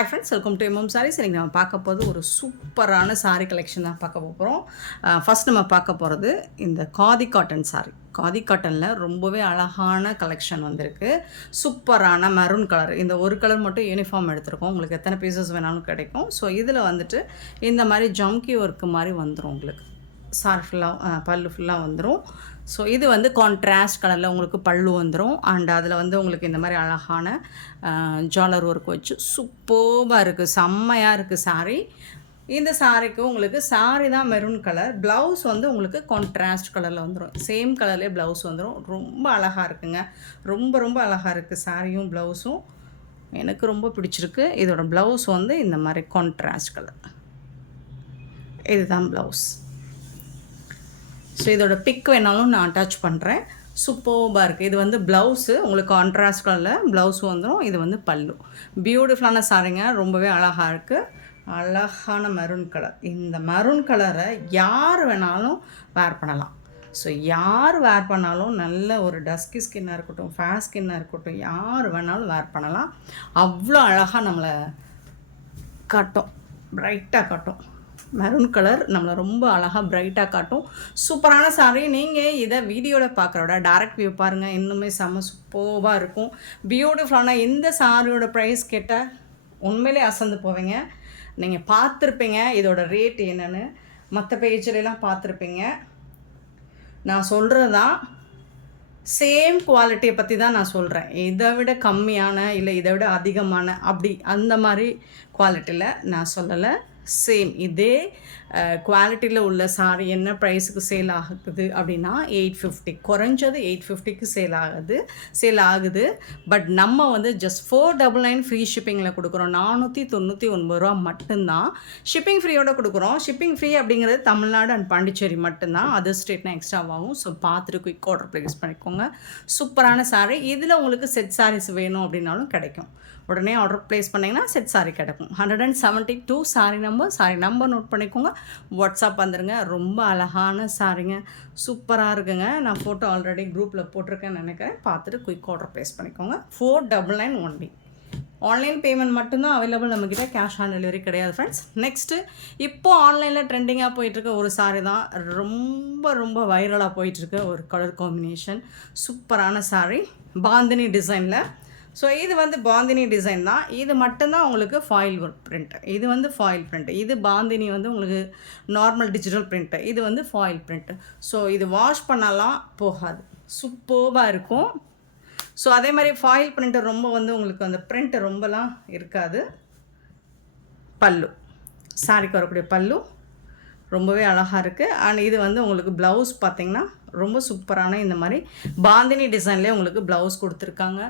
Hi friends, welcome to MM sarees. இன்றைக்கி நம்ம பார்க்க போகிறது ஒரு சூப்பரான சாரீ கலெக்ஷன் தான் பார்க்க போகிறோம். ஃபஸ்ட் நம்ம பார்க்க போகிறது இந்த காதி காட்டன் சாரீ. காதி காட்டனில் ரொம்பவே அழகான கலெக்ஷன் வந்திருக்கு. சூப்பரான மெரூன் கலர். இந்த ஒரு கலர் மட்டும் யூனிஃபார்ம் எடுத்திருக்கோம். உங்களுக்கு எத்தனை பீசஸ் வேணாலும் கிடைக்கும். ஸோ இதில் வந்துட்டு இந்த மாதிரி ஜம்கி ஒர்க்கு மாதிரி வந்துடும். உங்களுக்கு சாரி ஃபுல்லாக பல்லு ஃபுல்லாக வந்துடும். ஸோ இது வந்து கான்ட்ராஸ்ட் கலரில் உங்களுக்கு பல்லு வந்துடும். அண்ட் அதில் வந்து உங்களுக்கு இந்த மாதிரி அழகான ஜாலர் ஒர்க் வச்சு சூப்பராக இருக்குது, செம்மையாக இருக்குது சாரீ. இந்த சாரீக்கு உங்களுக்கு சாரீ தான் மெரூன் கலர், ப்ளவுஸ் வந்து உங்களுக்கு கான்ட்ராஸ்ட் கலரில் வந்துடும். சேம் கலர்லேயே ப்ளவுஸ் வந்துடும். ரொம்ப அழகாக இருக்குங்க, ரொம்ப ரொம்ப அழகாக இருக்குது சாரியும் ப்ளவுஸும். எனக்கு ரொம்ப பிடிச்சிருக்கு. இதோட ப்ளவுஸ் வந்து இந்த மாதிரி கான்ட்ராஸ்ட் கலர், இதுதான் ப்ளவுஸ். ஸோ இதோட பிக் வேணாலும் நான் அட்டாச் பண்ணுறேன். சூப்பராக இருக்குது. இது வந்து ப்ளவுஸு உங்களுக்கு கான்ட்ராஸ்ட் கலரில் ப்ளவுஸ் வந்துடும். இது வந்து பல்லு. பியூட்டிஃபுல்லான சாரீங்க, ரொம்பவே அழகாக இருக்குது. அழகான மெரூன் கலர். இந்த மெரூன் கலரை யார் வேணாலும் வேர் பண்ணலாம். ஸோ யார் வேர் பண்ணாலும் நல்ல ஒரு டஸ்கி ஸ்கின்னாக இருக்கட்டும், ஃபேர் ஸ்கின்னாக இருக்கட்டும், யார் வேணாலும் வேர் பண்ணலாம். அவ்வளோ அழகாக நம்மளை காட்டும், ப்ரைட்டாக காட்டும். மெரூன் கலர் நம்மளை ரொம்ப அழகாக ப்ரைட்டாக காட்டும். சூப்பரான சாரீ. நீங்கள் இதை வீடியோவில் பார்க்குறோட டேரக்ட் வியூ பாருங்கள், இன்னுமே செம்ம சூப்பராக இருக்கும். பியூட்டிஃபுல்லான இந்த சாரியோட ப்ரைஸ் கேட்டால் உண்மையிலே அசந்து போவீங்க. நீங்கள் பார்த்துருப்பீங்க இதோட ரேட் என்னென்னு, மற்ற பேஜ்லாம் பார்த்துருப்பீங்க. நான் சொல்கிறது தான் சேம் குவாலிட்டியை பற்றி தான் நான் சொல்கிறேன். இதை விட கம்மியான இல்லை இதை விட அதிகமான அப்படி அந்த மாதிரி குவாலிட்டியில் நான் சொல்லலை. சேம் இதே குவாலிட்டியில் உள்ள சாரி என்ன ப்ரைஸுக்கு சேல் ஆகுது அப்படின்னா 850, குறைஞ்சது 850க்கு சேல் ஆகுது. பட் நம்ம வந்து ஜஸ்ட் 499 ஃப்ரீ ஷிப்பிங்கில் கொடுக்குறோம். 499 ரூபா மட்டும்தான் ஷிப்பிங் ஃப்ரீயோடு கொடுக்குறோம். ஷிப்பிங் ஃப்ரீ அப்படிங்கிறது தமிழ்நாடு அண்ட் பாண்டிச்சேரி மட்டும்தான். அதர் ஸ்டேட்னா எக்ஸ்ட்ராவாகும். ஸோ பார்த்துட்டு குயிக் ஆர்டர் ப்ளேஸ் பண்ணிக்கோங்க. சூப்பரான சாரீ. இதில் உங்களுக்கு செட் சாரீஸ் வேணும் அப்படின்னாலும் கிடைக்கும். உடனே ஆர்டர் ப்ளேஸ் பண்ணிங்கன்னா செட் சாரீ கிடைக்கும். 172 சாரீ நம்பர் நோட் பண்ணிக்கோங்க. வாட்ஸ்அப் வந்துடுங்க. ரொம்ப அழகான சாரீங்க, சூப்பராக இருக்குங்க. நான் ஃபோட்டோ ஆல்ரெடி குரூப்பில் போட்டிருக்கேன்னு நினைக்கிறேன். பார்த்துட்டு குயிக் ஆர்டர் ப்ளேஸ் பண்ணிக்கோங்க. 499 ஒன்லி. ஆன்லைன் பேமெண்ட் மட்டும்தான் அவைலபிள் நம்மக்கிட்ட, கேஷ் ஆன் டெலிவரி கிடையாது ஃப்ரெண்ட்ஸ். நெக்ஸ்ட்டு இப்போது ஆன்லைனில் ட்ரெண்டிங்காக போயிட்டுருக்க ஒரு சாரீ தான், ரொம்ப ரொம்ப வைரலாக போயிட்டுருக்க ஒரு கலர் காம்பினேஷன். சூப்பரான சாரீ, பாந்தினி டிசைனில். ஸோ இது வந்து பாந்தினி டிசைன் தான். இது மட்டும்தான் உங்களுக்கு ஃபாயில் ஒர்க் பிரிண்ட். இது வந்து ஃபாயில் பிரிண்ட். இது பாந்தினி வந்து உங்களுக்கு நார்மல் டிஜிட்டல் பிரிண்ட்டு. இது வந்து ஃபாயில் பிரிண்ட்டு. ஸோ இது வாஷ் பண்ணலாம் போகாது, சூப்பராக இருக்கும். ஸோ அதே மாதிரி ஃபாயில் பிரிண்ட்டு ரொம்ப வந்து உங்களுக்கு அந்த பிரிண்ட்டு ரொம்பலாம் இருக்காது. பல்லு, சாரிக்கு வரக்கூடிய பல்லு ரொம்பவே அழகாக இருக்குது. அண்ட் இது வந்து உங்களுக்கு ப்ளவுஸ் பார்த்திங்கன்னா ரொம்ப சூப்பரான இந்த மாதிரி பாந்தினி டிசைன்லேயே உங்களுக்கு ப்ளவுஸ் கொடுத்துருக்காங்க.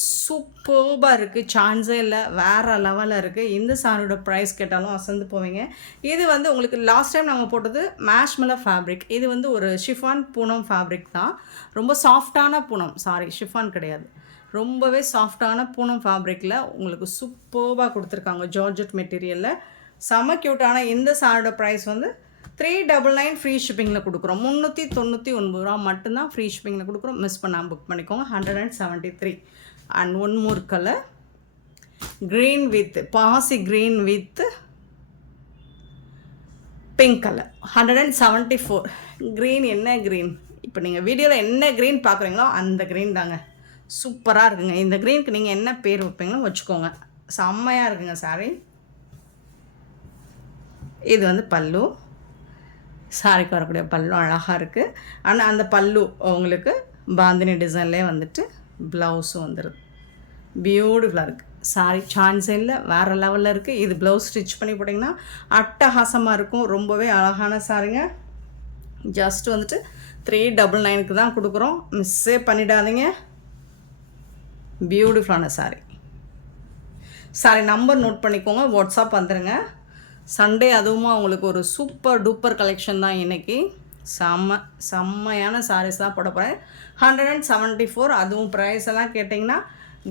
சூப்பராக இருக்குது, சான்ஸே இல்லை, வேறு லெவலில் இருக்குது. இந்த சாரியோட ப்ரைஸ் கேட்டாலும் அசந்து போவீங்க. இது வந்து உங்களுக்கு லாஸ்ட் டைம் நாங்கள் போட்டது மேஷ்மெலோ ஃபேப்ரிக். இது வந்து ஒரு ஷிஃபான் பூனம் ஃபேப்ரிக் தான். ரொம்ப சாஃப்டான பூனம், சாரி ஷிஃபான் கிடையாது, ரொம்பவே சாஃப்டான பூனம் ஃபேப்ரிக்கில் உங்களுக்கு சூப்பராக கொடுத்துருக்காங்க. ஜார்ஜெட் மெட்டீரியலில் செம க்யூட்டான இந்த சாரியோட ப்ரைஸ் வந்து 399 ஃப்ரீ ஷிப்பிங்கில் கொடுக்குறோம். 399 ரூபா மட்டும்தான் ஃப்ரீ ஷிப்பிங்கில் கொடுக்குறோம். மிஸ் பண்ணாமல் புக் பண்ணிக்கோங்க. 173. And one more colour, green with பாசி green with pink colour. 174. Green என்ன க்ரீன், இப்போ நீங்கள் வீடியோவில் என்ன க்ரீன் பார்க்குறீங்களோ அந்த க்ரீன் தாங்க. சூப்பராக இருக்குங்க. இந்த க்ரீனுக்கு நீங்கள் என்ன பேர் வைப்பீங்களோ வச்சுக்கோங்க. செம்மையாக இருக்குங்க சாரி. இது வந்து பல்லு, சாரிக்கு வரக்கூடிய பல்லு அழகாக இருக்குது. ஆனால் அந்த பல்லு உங்களுக்கு பாந்தினி டிசைன்லேயே வந்துட்டு ப்ளவுஸும் வந்துடுது. பியூட்டிஃபுல்லாக இருக்குது சாரி, சான்ஸே இல்லை, வேறு லெவலில் இருக்குது. இது ப்ளவுஸ் ஸ்டிச் பண்ணி போட்டிங்கன்னா அட்டகாசமாக இருக்கும். ரொம்பவே அழகான சாரிங்க. ஜஸ்ட் வந்துட்டு 399க்கு தான் கொடுக்குறோம். மிஸ்ஸே பண்ணிடாதீங்க. பியூட்டிஃபுல்லான சாரி நம்பர் நோட் பண்ணிக்கோங்க. வாட்ஸ்அப் வந்துடுங்க. சண்டே அதுவுமா உங்களுக்கு ஒரு சூப்பர் டூப்பர் கலெக்ஷன் தான் இன்றைக்கி. செம்மையான சாரீஸ் தான் போட போகிறேன். 174. அதுவும் ப்ரைஸ் எல்லாம் கேட்டிங்கன்னா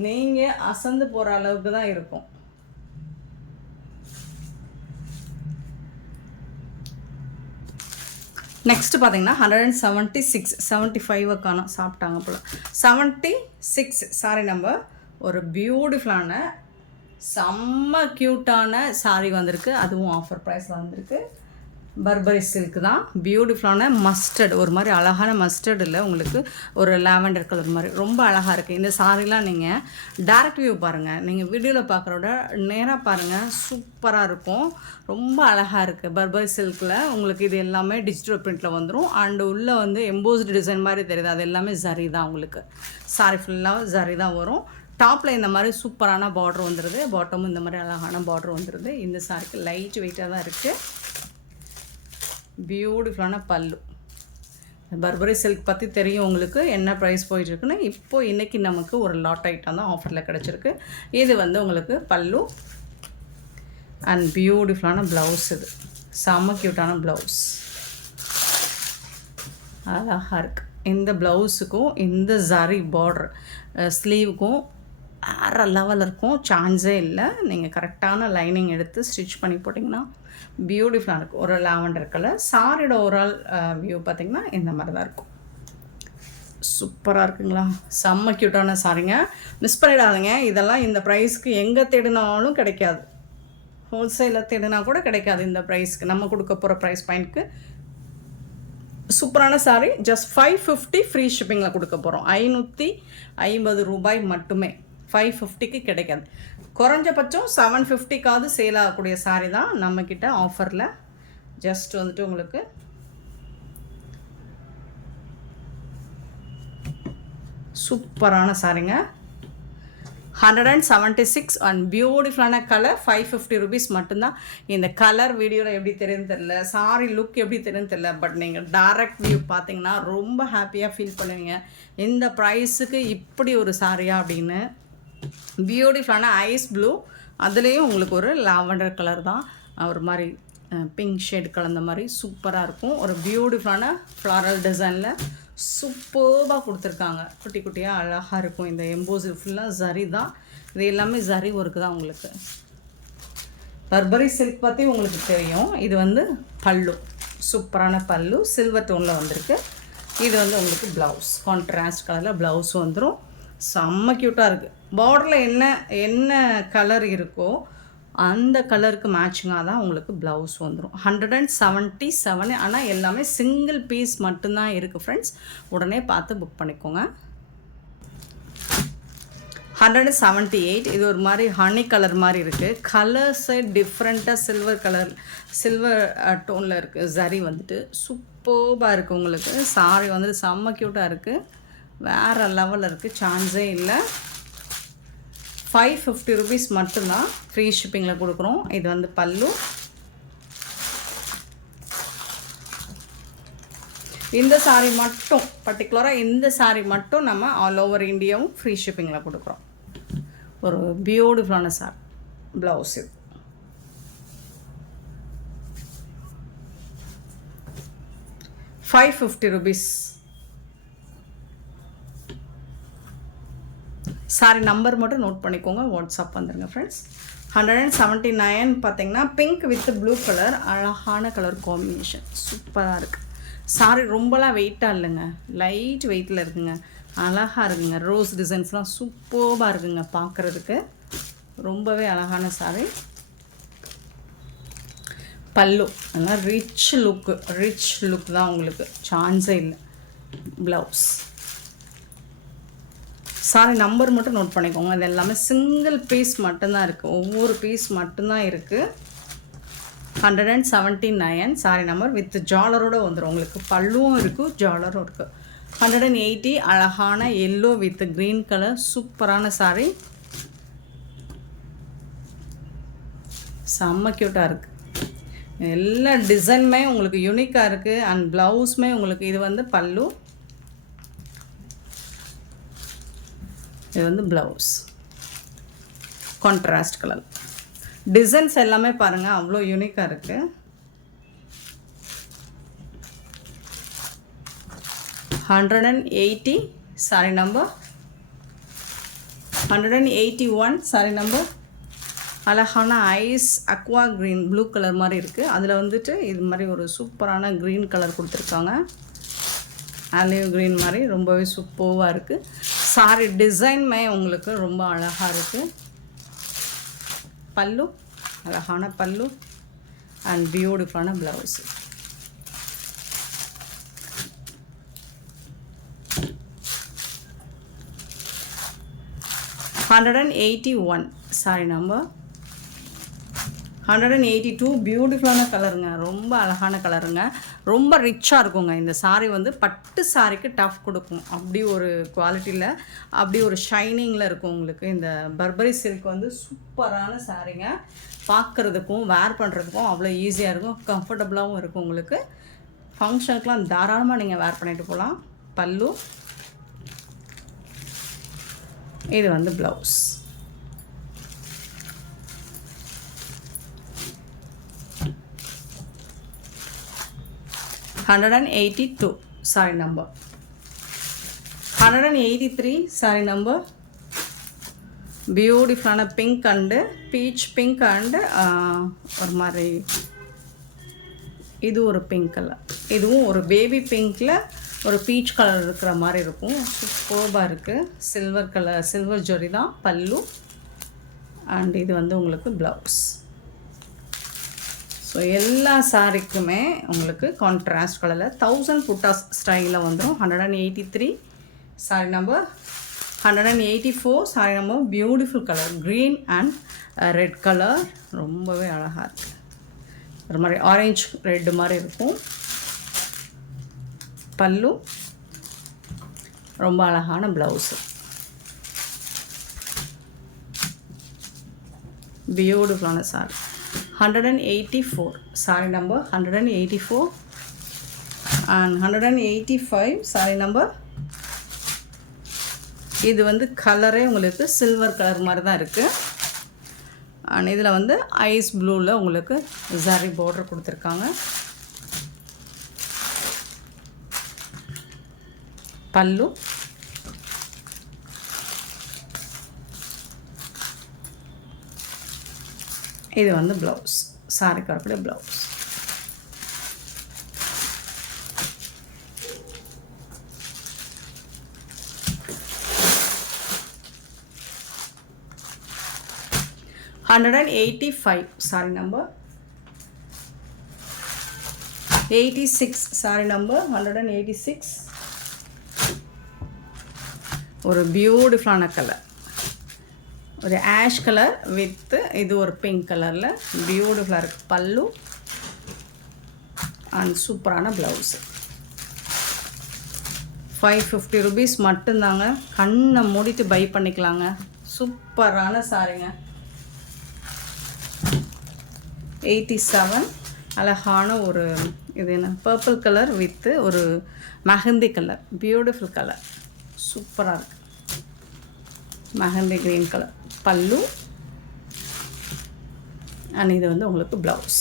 நீங்கள் அசந்து போகிற அளவுக்கு தான் இருக்கும். நெக்ஸ்ட்டு பார்த்தீங்கன்னா 176, 75 காணும், சாப்பிட்டாங்க போல். 76 சாரி நம்பர். ஒரு பியூட்டிஃபுல்லான செம்ம க்யூட்டான சாரீ வந்திருக்கு. அதுவும் ஆஃபர் ப்ரைஸில் வந்திருக்கு. பர்பரி சில்க் தான். பியூட்டிஃபுல்லான மஸ்டர்ட், ஒரு மாதிரி அழகான மஸ்டர்ட் இல்லை, உங்களுக்கு ஒரு லாவெண்டர் கலர் மாதிரி ரொம்ப அழகாக இருக்குது. இந்த சாரீலாம் நீங்கள் டேரக்ட் வியூ பாருங்கள், நீங்கள் வீடியோவில் பார்க்குறோட நேராக பாருங்கள், சூப்பராக இருக்கும். ரொம்ப அழகாக இருக்குது. பர்பரி சில்கில் உங்களுக்கு இது எல்லாமே டிஜிட்டல் பிரிண்டில் வந்துடும். அண்டு உள்ளே வந்து எம்போஸ்டு டிசைன் மாதிரி தெரியுது, அது எல்லாமே ஜரி தான். உங்களுக்கு சாரீ ஃபுல்லாக ஜரி தான் வரும். டாப்பில் இந்த மாதிரி சூப்பரான பார்டர் வந்துடுது, பாட்டமும் இந்த மாதிரி அழகான பார்டர் வந்துடுது. இந்த சாரிக்கு லைட் வெயிட்டாக தான் இருக்குது. பியூட்டிஃபுல்லான பல்லு. பர்பரி சில்க் பற்றி தெரியும் உங்களுக்கு, என்ன ப்ரைஸ் போயிட்டுருக்குன்னு. இப்போது இன்றைக்கி நமக்கு ஒரு லாட் ஐட்டம் தான் ஆஃபரில் கிடச்சிருக்கு. இது வந்து உங்களுக்கு பல்லு அண்ட் பியூட்டிஃபுல்லான ப்ளவுஸ். இது செம்ம க்யூட்டான ப்ளவுஸ், அழகாக இருக்குது. இந்த ப்ளவுஸுக்கும் இந்த ஜரி பார்டர் ஸ்லீவுக்கும் வேறு லெவலில் இருக்கும், சான்ஸே இல்லை. நீங்கள் கரெக்டான லைனிங் எடுத்து ஸ்டிச் பண்ணி போட்டிங்கன்னா பியூட்டிஃபுல்லாக இருக்கும். ஒரு லாவெண்டர் கலர். சாரியோட ஓவரால் வியூ பார்த்திங்கன்னா இந்த மாதிரி தான் இருக்கும். சூப்பராக இருக்குங்களா? செம்ம க்யூட்டான சாரிங்க, மிஸ் பண்ணிடாதீங்க. இதெல்லாம் இந்த ப்ரைஸ்க்கு எங்கே தேடினாலும் கிடைக்காது. ஹோல்சேலில் தேடினா கூட கிடைக்காது இந்த ப்ரைஸ்க்கு. நம்ம கொடுக்க போகிற ப்ரைஸ் பாயிண்ட்க்கு சூப்பரான சாரி. ஜஸ்ட் 550 ஃப்ரீ ஷிப்பிங்கில் கொடுக்க போகிறோம். 550 ரூபாய் மட்டுமே. 550க்கு கிடைக்காது. குறைஞ்சபட்சம் 750க்காவது சேல் ஆகக்கூடிய சாரீ தான் நம்மக்கிட்ட ஆஃபரில். ஜஸ்ட் வந்துட்டு உங்களுக்கு சூப்பரான சாரீங்க. 176 அண்ட் பியூட்டிஃபுல்லான கலர். 550 ருபீஸ் மட்டும்தான். இந்த கலர் வீடியோவில் எப்படி தெரியுன்னு தெரில, சாரி லுக் எப்படி தெரியுன்னு தெரில, பட் நீங்கள் டைரக்ட் வியூ பார்த்தீங்கன்னா ரொம்ப ஹாப்பியாக ஃபீல் பண்ணுவீங்க. இந்த ப்ரைஸுக்கு இப்படி ஒரு சாரியா அப்படின்னு. பியூட்டிஃபுல்லான ஐஸ் ப்ளூ, அதுலேயும் உங்களுக்கு ஒரு லாவெண்டர் கலர் தான், ஒரு மாதிரி பிங்க் ஷேட் கலந்த மாதிரி சூப்பராக இருக்கும். ஒரு பியூட்டிஃபுல்லான ஃப்ளாரல் டிசைனில் சூப்பராக கொடுத்துருக்காங்க. குட்டி குட்டியாக அழகாக இருக்கும். இந்த எம்போஸு ஃபுல்லாக ஜரி தான். இது எல்லாமே ஜரி ஒர்க்கு தான். உங்களுக்கு பர்பரி சில்க் பற்றி உங்களுக்கு தெரியும். இது வந்து பல்லு, சூப்பரான பல்லு, சில்வர் டோனில் வந்திருக்கு. இது வந்து உங்களுக்கு ப்ளவுஸ், கான்ட்ராஸ்ட் கலரில் ப்ளவுஸ் வந்துடும். செம்ம க்யூட்டாக இருக்குது. பார்டரில் என்ன கலர் இருக்கோ அந்த கலருக்கு மேட்சிங்காக தான் உங்களுக்கு ப்ளவுஸ் வந்துடும். 177. ஆனால் எல்லாமே சிங்கிள் பீஸ் மட்டும்தான் இருக்குது ஃப்ரெண்ட்ஸ். உடனே பார்த்து புக் பண்ணிக்கோங்க. 178. இது ஒரு மாதிரி ஹனி கலர் மாதிரி இருக்குது. கலர்ஸு டிஃப்ரெண்ட்டாக சில்வர் டோனில் இருக்குது. ஜரி வந்துட்டு சூப்பராக இருக்குது. உங்களுக்கு சாரி வந்துட்டு செம்ம க்யூட்டாக இருக்குது, வேறு லெவலில் இருக்குது, சான்ஸே இல்லை. 550 ருபீஸ் மட்டும்தான் ஃப்ரீ ஷிப்பிங்கில் கொடுக்குறோம். இது வந்து பல்லு. இந்த சாரீ மட்டும் பர்டிகுலராக இந்த சாரீ மட்டும் நம்ம ஆல் ஓவர் இந்தியாவும் ஃப்ரீ ஷிப்பிங்கில் கொடுக்குறோம். ஒரு பியூட்டிஃபுல்லான சாரி. ப்ளவுஸ் இது. ₹550. சாரி நம்பர் மட்டும் நோட் பண்ணிக்கோங்க, வாட்ஸ்அப் வந்துடுங்க ஃப்ரெண்ட்ஸ். 179 பார்த்தீங்கன்னா பிங்க் வித் ப்ளூ கலர், அழகான கலர் காம்பினேஷன், சூப்பராக இருக்குது. சாரி ரொம்பலாம் வெயிட்டாக இல்லைங்க, லைட் வெயிட்டில் இருக்குங்க, அழகாக இருக்குங்க. ரோஸ் டிசைன்ஸ்லாம் சூப்பராக இருக்குங்க பார்க்குறதுக்கு, ரொம்பவே அழகான சாரி. பல்லு நல்லா ரிச் லுக் தான் உங்களுக்கு, சான்ஸே இல்லை. ப்ளவுஸ். சாரி நம்பர் மட்டும் நோட் பண்ணிக்கோங்க. இது எல்லாமே சிங்கிள் பீஸ் மட்டும்தான் இருக்குது, ஒவ்வொரு பீஸ் மட்டும்தான் இருக்குது. 179 சாரி நம்பர் வித் ஜாலரோடு வந்துடும் உங்களுக்கு. பல்லுவும் இருக்குது, ஜாலரும் இருக்குது. 180 அழகான எல்லோ வித் க்ரீன் கலர் சூப்பரான சாரி, செம்ம க்யூட்டாக இருக்குது. எல்லா டிசைனுமே உங்களுக்கு யூனிக்காக இருக்குது. அண்ட் ப்ளவுஸுமே உங்களுக்கு, இது வந்து பல்லு, இது வந்து ப்ளவுஸ் கான்ட்ராஸ்ட் கலர். டிசைன்ஸ் எல்லாமே பாருங்கள் அவ்வளோ யூனிக்காக இருக்குது. 180 சாரி நம்பர். 181 சாரி நம்பர். அழகான ice aqua green blue colour மாதிரி இருக்குது. அதில் வந்துட்டு இது மாதிரி ஒரு சூப்பரான க்ரீன் கலர் கொடுத்துருக்காங்க, ஆலிவ் க்ரீன் மாதிரி, ரொம்பவே சூப்பராக இருக்குது. சாரி டிசைன்மே உங்களுக்கு ரொம்ப அழகாக இருக்குது. பல்லு, அழகான பல்லு அண்ட் பியூட்டிஃபுல்லான ப்ளவுஸ். $181 சாரி நம்பர். 182 பியூட்டிஃபுல்லான கலருங்க, ரொம்ப அழகான கலருங்க, ரொம்ப ரிச்சாக இருக்குங்க. இந்த சாரீ வந்து பட்டு சாரிக்கு டஃப் கொடுக்கும், அப்படி ஒரு குவாலிட்டியில் அப்படி ஒரு ஷைனிங்கில் இருக்கும் உங்களுக்கு. இந்த பர்பரி சில்க் வந்து சூப்பரான சாரீங்க, பார்க்குறதுக்கும் வேர் பண்ணுறதுக்கும் அவ்வளோ ஈஸியாக இருக்கும், கம்ஃபர்டபுளாகவும் இருக்கும் உங்களுக்கு. ஃபங்க்ஷனுக்குலாம் தாராளமாக நீங்கள் வேர் பண்ணிட்டு போகலாம். பல்லு, இது வந்து blouse. $182 sari number. 183 sari number. பியூட்டிஃபுல்லான pink and peach pink and ஒரு மாதிரி இது ஒரு பிங்க் கலர், இதுவும் ஒரு பேபி பிங்க்கில் ஒரு பீச் கலர் இருக்கிற மாதிரி இருக்கும். சூப்பராக இருக்குது. சில்வர் கலர், சில்வர் ஜொரி தான் பல்லு அண்ட் இது வந்து உங்களுக்கு ப்ளவுஸ். ஸோ எல்லா சாரிக்குமே உங்களுக்கு கான்ட்ராஸ்ட் கலரில் 1000 புட்டாஸ் ஸ்டைலில் வந்துடும். 183 sari number. 184 sorry number. Beautiful colour green and red colour, ரொம்பவே அழகாக இருக்குது. ஒரு மாதிரி ஆரஞ்சு ரெட்டு மாதிரி இருக்கும். பல்லு, ரொம்ப அழகான ப்ளவுஸு. பியூட்டிஃபுல்லான sorry. 184 sorry number. 184 and 185 sorry number. இது வந்து கலரே உங்களுக்கு சில்வர் கலர் மாதிரி தான் இருக்குது. அண்ட் இதில் வந்து ஐஸ் ப்ளூவில் உங்களுக்கு ஜரி பார்டர் கொடுத்துருக்காங்க. பல்லு, இது வந்து ப்ளவுஸ். சாரிக்கு வரக்கூடிய blouse. $185 sorry number. 86 sorry number. 186 ஒரு பியூட்டிஃபுல்லான கலர், ஒரு ஆஷ் கலர் வித் இது ஒரு பிங்க் கலரில் பியூட்டிஃபுல்லாக இருக்குது. பல்லு அண்ட் சூப்பரான ப்ளவுஸு. 550 rupees மட்டும்தாங்க, கண்ணை மூடிட்டு பை பண்ணிக்கலாங்க. சூப்பரான சாரிங்க. 87 அழகான ஒரு இது என்ன பர்பிள் கலர் வித்து ஒரு மெஹந்தி கலர், பியூட்டிஃபுல் கலர், சூப்பராக இருக்குது. மெஹந்தி க்ரீன் கலர் பல்லு அண்ட் இது வந்து உங்களுக்கு ப்ளவுஸ்.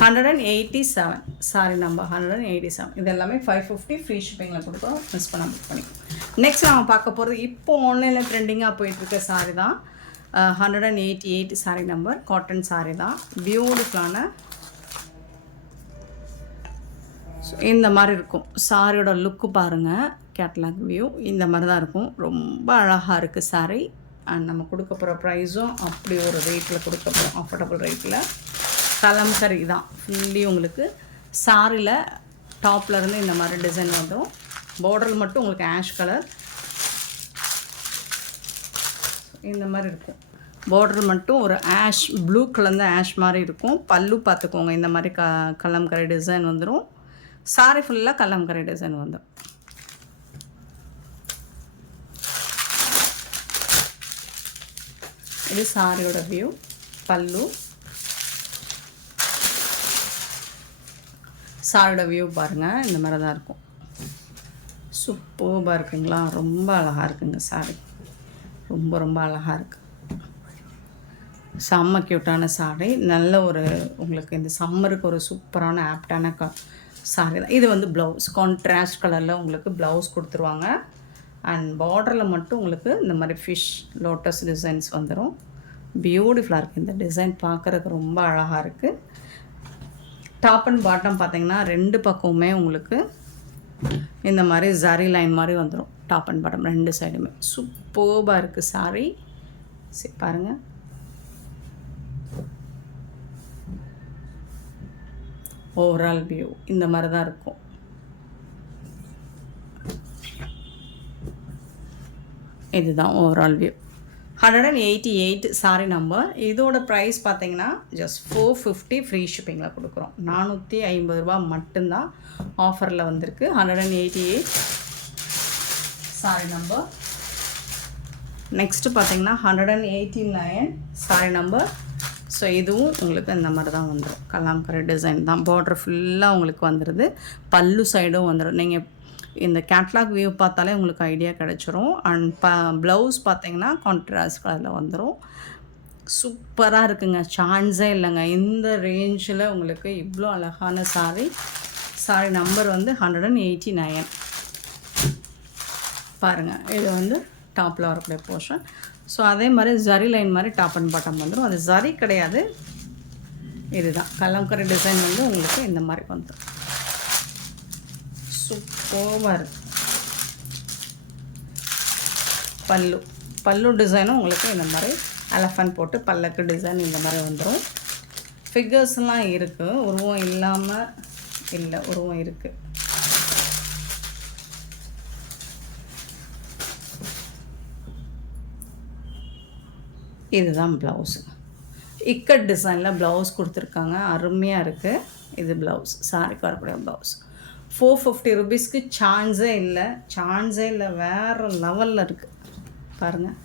$187 sorry number. 187 இது எல்லாமே 550 ஃப்ரீ ஷிப்பிங்கில் கொடுக்குறோம், மிஸ் பண்ண புக் பண்ணிக்கோங்க. நெக்ஸ்ட் நம்ம பார்க்க போகிறது இப்போ ஆன்லைனில் ட்ரெண்டிங்காக போயிட்டுருக்க சாரி தான். 188 சாரி நம்பர். காட்டன் சாரி தான், பியூட்டிஃபுல்லான இந்த மாதிரி இருக்கும். சாரியோட லுக்கு பாருங்கள், கேட்லாக் வியூ இந்த மாதிரி தான் இருக்கும். ரொம்ப அழகாக இருக்குது சாரி. அண்ட் நம்ம கொடுக்க போகிற ப்ரைஸும் அப்படி ஒரு ரேட்டில் கொடுக்க போகிறோம், அஃபோர்டபுள் ரேட்டில். கலம்கரி தான் ஃபுல்லி உங்களுக்கு. சாரியில் டாப்லேருந்து இந்த மாதிரி டிசைன் வந்துடும். பார்டரில் மட்டும் உங்களுக்கு ஆஷ் கலர் இந்த மாதிரி இருக்கும். பார்டர் மட்டும் ஒரு ஆஷ் ப்ளூ கலந்த ஆஷ் மாதிரி இருக்கும். பல்லு பார்த்துக்கோங்க, இந்த மாதிரி கலம்கரி டிசைன் வந்துடும். சாரி ஃபுல்லாக கலம்கரி டிசைன் வந்துடும். இது சாரியோட வியூ. பல்லு, சாரியோட வியூ பாருங்கள், இந்த மாதிரி தான் இருக்கும். சூப்பராக இருக்குங்களா, ரொம்ப அழகாக இருக்குங்க சாரி, ரொம்ப ரொம்ப அழகாக இருக்குது. செம்ம க்யூட்டான சாரி. நல்ல ஒரு உங்களுக்கு இந்த சம்மருக்கு ஒரு சூப்பரான ஆப்டான சாரி தான். இது வந்து ப்ளவுஸ் கான்ட்ராஸ்ட் கலரில் உங்களுக்கு ப்ளவுஸ் கொடுத்துருவாங்க. அண்ட் பார்டரில் மட்டும் உங்களுக்கு இந்த மாதிரி ஃபிஷ் லோட்டஸ் டிசைன்ஸ் வந்துடும். பியூட்டிஃபுல்லாக இருக்குது. இந்த டிசைன் பார்க்குறதுக்கு ரொம்ப அழகாக இருக்குது. டாப் அண்ட் பாட்டம் பார்த்திங்கன்னா ரெண்டு பக்கமுமே உங்களுக்கு இந்த மாதிரி ஜரி லைன் மாதிரி வந்துடும். டாப் அண்ட் பாட்டம் 2 சைடுமே சூப்பர்பாக இருக்குது சாரி. சரி பாருங்கள், ஓவரால் வியூ இந்த மாதிரி தான் இருக்கும். இதுதான் ஓவரால் வியூ. 188 sorry number. இதோட ப்ரைஸ் பார்த்தீங்கன்னா ஜஸ்ட் 450 ஃப்ரீ ஷிப்பிங்கில் கொடுக்குறோம். 450 ரூபா மட்டும்தான் ஆஃபரில் வந்திருக்கு. 188 சாரி நம்பர். நெக்ஸ்ட்டு பார்த்தீங்கன்னா 189 சாரி நம்பர். ஸோ இதுவும் உங்களுக்கு இந்த மாதிரி தான் வந்துடும். கலாம்கரை டிசைன் தான். பார்டர் ஃபுல்லாக உங்களுக்கு வந்துடுது. பல்லு சைடும் வந்துடும். நீங்கள் இந்த கேட்லாக் வியூ பார்த்தாலே உங்களுக்கு ஐடியா கிடச்சிரும். அண்ட் ப்ளவுஸ் பார்த்தீங்கன்னா கான்ட்ராஸ்ட் கலரில் வந்துடும். சூப்பராக இருக்குங்க, சான்ஸே இல்லைங்க. இந்த ரேஞ்சில் உங்களுக்கு இவ்வளோ அழகான சாரி நம்பர் வந்து 189. பாருங்கள், இது வந்து டாப்பில் வரக்கூடிய போர்ஷன். ஸோ அதே மாதிரி ஜரி லைன் மாதிரி டாப் அண்ட் பாட்டம் வந்துடும். அது ஜரி கிடையாது, இதுதான் கலம்கரை டிசைன் வந்து உங்களுக்கு இந்த மாதிரி வந்துடும். சூப்பராக இருக்குது. பல்லு டிசைனும் உங்களுக்கு இந்த மாதிரி எலஃபண்ட் போட்டு பல்லக்கு டிசைன் இந்த மாதிரி வந்துடும். ஃபிகர்ஸ்லாம் இருக்குது, உருவம் இல்லாமல் இல்லை, உருவம் இருக்குது. இதுதான் ப்ளவுஸு. இக்கட் டிசைனில் ப்ளவுஸ் கொடுத்துருக்காங்க, அருமையாக இருக்குது. இது ப்ளவுஸ், சாரிக்கு வரக்கூடிய ப்ளவுஸ். 450 ருபீஸ்க்கு சான்ஸே இல்லை, வேறு லெவலில் இருக்குது. பாருங்கள்,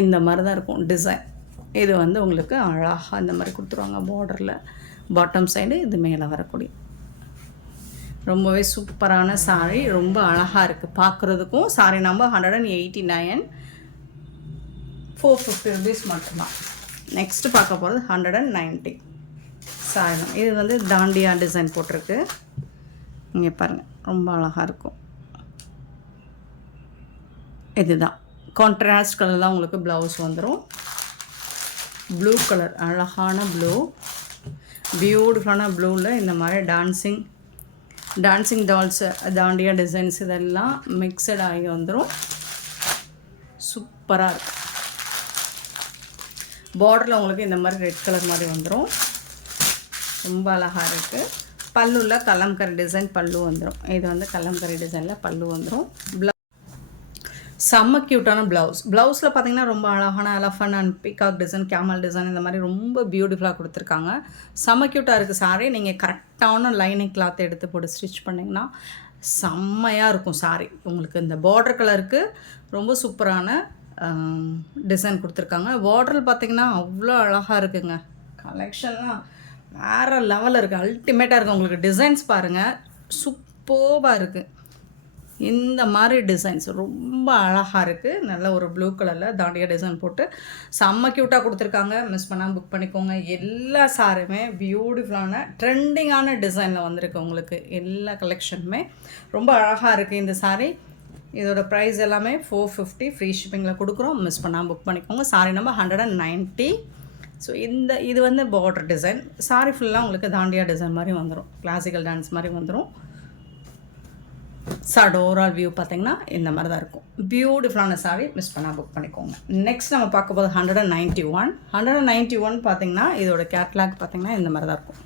இந்த மாதிரி தான் இருக்கும் டிசைன். இது வந்து உங்களுக்கு அழகாக இந்த மாதிரி கொடுத்துருவாங்க. பார்டரில் பாட்டம் சைடு இது மேலே வரக்கூடிய ரொம்பவே சூப்பரான சாரி. ரொம்ப அழகாக இருக்குது பார்க்குறதுக்கும். சாரி நம்பர் 189, 450 ருபீஸ் மட்டும்தான். நெக்ஸ்ட்டு பார்க்க போகிறது 190 சாரி. இது வந்து தாண்டியா டிசைன் போட்டிருக்கு. இங்கே பாருங்கள், ரொம்ப அழகாக இருக்கும். இதுதான் கான்ட்ராஸ்ட் கலர் தான் உங்களுக்கு ப்ளவுஸ் வந்துடும். ப்ளூ கலர், அழகான ப்ளூ, பியூட்டிஃபுல்லான ப்ளூவில் இந்த மாதிரி டான்ஸிங் டால்ஸ், தாண்டியா டிசைன்ஸ் இதெல்லாம் மிக்சட் ஆகி வந்துடும். சூப்பராக இருக்கும். பார்டரில் உங்களுக்கு இந்த மாதிரி ரெட் கலர் மாதிரி வந்துடும். ரொம்ப அழகாக இருக்குது. பல்லுவில் கலம்கரை டிசைன் பல்லு வந்துடும். இது வந்து கலம்கரை டிசைனில் பல்லு வந்துடும். செம்ம க்யூட்டான ப்ளவுஸில் பார்த்தீங்கன்னா ரொம்ப அழகான elephant and peacock design, camel design இந்த மாதிரி ரொம்ப பியூட்டிஃபுல்லாக கொடுத்துருக்காங்க. செம்ம க்யூட்டாக இருக்குது சாரி. நீங்கள் கரெக்டான லைனிங் கிளாத் எடுத்து போட்டு ஸ்டிச் பண்ணிங்கன்னா செம்மையாக இருக்கும் சாரி. உங்களுக்கு இந்த பார்டர் கலருக்கு ரொம்ப சூப்பரான டிசைன் கொடுத்துருக்காங்க. பார்டரில் பார்த்தீங்கன்னா அவ்வளோ அழகாக இருக்குங்க. கலெக்ஷன்லாம் வேறு லெவலில் இருக்குது, அல்டிமேட்டாக இருக்குது. உங்களுக்கு டிசைன்ஸ் பாருங்கள், சூப்பராக இருக்குது. இந்த மாதிரி டிசைன்ஸ் ரொம்ப அழகாக இருக்குது. நல்ல ஒரு ப்ளூ கலரில் தாண்டியா டிசைன் போட்டு செம்ம க்யூட்டாக கொடுத்துருக்காங்க. மிஸ் பண்ணாமல் புக் பண்ணிக்கோங்க. எல்லா சாரியுமே பியூட்டிஃபுல்லான ட்ரெண்டிங்கான டிசைனில் வந்திருக்கு. உங்களுக்கு எல்லா கலெக்ஷனுமே ரொம்ப அழகாக இருக்குது. இந்த சாரி இதோட ப்ரைஸ் எல்லாமே 450 ஃப்ரீ ஷிப்பிங்கில் கொடுக்குறோம். மிஸ் பண்ணாமல் புக் பண்ணிக்கோங்க. Sorry number 190. ஸோ இது வந்து பார்டர் டிசைன். சாரி ஃபுல்லாக உங்களுக்கு தாண்டியா டிசைன் மாதிரி வந்துடும், கிளாசிக்கல் டான்ஸ் மாதிரி வந்துடும். சாரி ஓவரால் வியூ பார்த்தீங்கன்னா இந்த மாதிரி தான் இருக்கும். பியூட்டிஃபுல்லான சாரி, மிஸ் பண்ணால் புக் பண்ணிக்கோங்க. நெக்ஸ்ட் நம்ம பார்க்க போது 191 பார்த்தீங்கன்னா இதோட கேட்லாக் பார்த்தீங்கன்னா இந்த மாதிரி தான் இருக்கும்.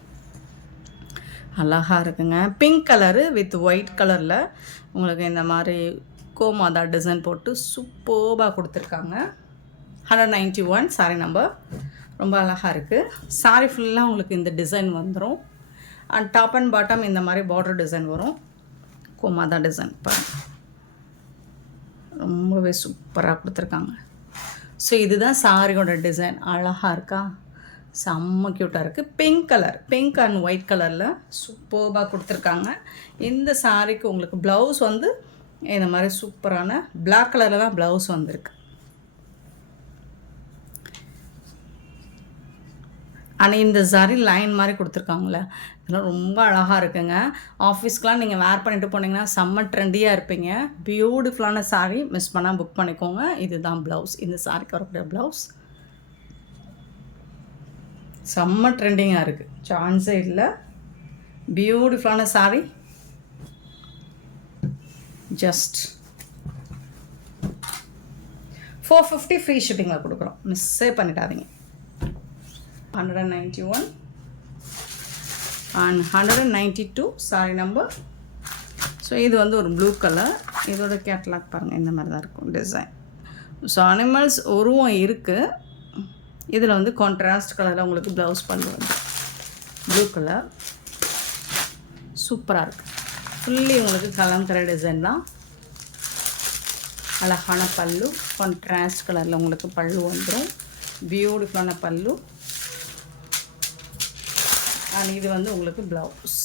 அழகாக இருக்குங்க. பிங்க் கலரு வித் ஒயிட் கலரில் உங்களுக்கு இந்த மாதிரி கோமாதா டிசைன் போட்டு சூப்பராக கொடுத்துருக்காங்க. 191 சாரி நம்பர். ரொம்ப அழகாக இருக்குது. சாரி ஃபுல்லாக உங்களுக்கு இந்த டிசைன் வந்துடும். அண்ட் டாப் அண்ட் பாட்டம் இந்த மாதிரி பார்டர் டிசைன் வரும். கோமாதா டிசைன் பாருங்கள், ரொம்பவே சூப்பராக கொடுத்துருக்காங்க. ஸோ இதுதான் சாரியோட டிசைன். அழகாக இருக்கா, செம்ம க்யூட்டாக இருக்குது. பிங்க் அண்ட் ஒயிட் கலரில் சூப்பராக கொடுத்துருக்காங்க. இந்த சாரிக்கு உங்களுக்கு ப்ளவுஸ் வந்து இந்த மாதிரி சூப்பரான பிளாக் கலரில் தான் ப்ளவுஸ் வந்திருக்கு. ஆனால் இந்த சரி லைன் மாதிரி கொடுத்துருக்காங்களே, இதெல்லாம் ரொம்ப அழகாக இருக்குங்க. ஆஃபீஸ்க்கெலாம் நீங்கள் வேர் பண்ணிட்டு போனீங்கன்னா செம்ம ட்ரெண்டியாக இருப்பீங்க. பியூட்டிஃபுல்லான சாரீ, மிஸ் பண்ணால் புக் பண்ணிக்கோங்க. இதுதான் ப்ளவுஸ். இந்த சாரிக்கு வரக்கூடிய ப்ளவுஸ் செம்ம ட்ரெண்டிங்காக இருக்குது, சான்ஸே இல்லை. பியூட்டிஃபுல்லான சாரீ, ஜஸ்ட் 450 ஃப்ரீ ஷிப்பிங்கில் கொடுக்குறோம். மிஸ்ஸே பண்ணிடாதீங்க. 191 and 192 சாரி நம்பர். ஸோ இது வந்து ஒரு ப்ளூ கலர். இதோட கேட்லாக் பாருங்கள், இந்த மாதிரி தான் இருக்கும் டிசைன். ஸோ அனிமல்ஸ் உருவம் இருக்குது. இதில் வந்து கான்ட்ராஸ்ட் கலரில் உங்களுக்கு ப்ளவுஸ் பண்ணு வந்து ப்ளூ கலர் சூப்பராக இருக்குது. ஃபுல்லி உங்களுக்கு கலங்கரை டிசைன் தான். அழகான பல்லு, கான்ட்ராஸ்ட் கலரில் உங்களுக்கு பல்லு வந்துடும். பியூட்டிஃபுல்லான பல்லு. அண்ட் இது வந்து உங்களுக்கு ப்ளவுஸ்,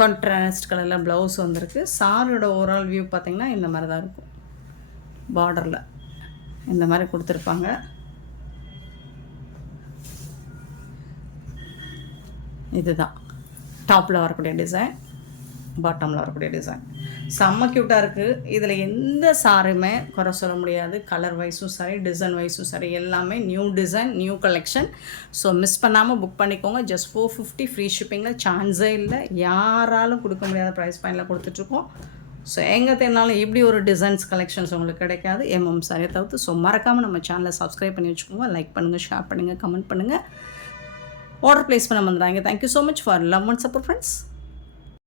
கான்ட்ராஸ்ட் கலரில் ப்ளவுஸ் வந்திருக்கு. சாரியோட ஓவரால் வியூ பார்த்திங்கன்னா இந்த மாதிரி தான் இருக்கும். பார்டரில் இந்த மாதிரி கொடுத்துருப்பாங்க. இதுதான் டாப்பில் வரக்கூடிய டிசைன், பாட்டமில் வரக்கூடிய டிசைன். செம்ம க்யூட்டாக இருக்குது. இதில் எந்த சாரியுமே குறை சொல்ல முடியாது. கலர் வைஸும் சரி, டிசைன் வைஸும் சரி, எல்லாமே new design, new collection. So miss பண்ணாமல் புக் பண்ணிக்கோங்க. ஜஸ்ட் 450 ஃப்ரீ ஷிப்பிங்கில், சான்ஸே இல்லை. யாராலும் கொடுக்க முடியாத ப்ரைஸ் பாயிண்டில் கொடுத்துட்ருக்கோம். ஸோ எங்கே தேடினாலும் இப்படி ஒரு டிசைன்ஸ் கலெக்ஷன்ஸ் உங்களுக்கு கிடைக்காது எம்எம் சாரியை தவிர்த்து. ஸோ மறக்காமல் நம்ம சேனலை சப்ஸ்கிரைப் பண்ணி வச்சுக்கோங்க. லைக் பண்ணுங்கள், ஷேர் பண்ணுங்கள், கமெண்ட் பண்ணுங்கள். ஆர்டர் ப்ளேஸ் பண்ண வந்துடுறாங்க. Thank you so much for love and support friends.